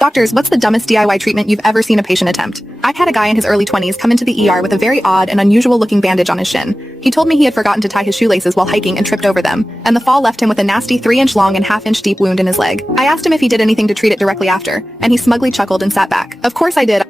Doctors, what's the dumbest DIY treatment you've ever seen a patient attempt? I've had a guy in his early 20s come into the ER with a very odd and unusual looking bandage on his shin. He told me he had forgotten to tie his shoelaces while hiking and tripped over them, and the fall left him with a nasty 3-inch long and half-inch deep wound in his leg. I asked him if he did anything to treat it directly after, and he smugly chuckled and sat back. Of course I did.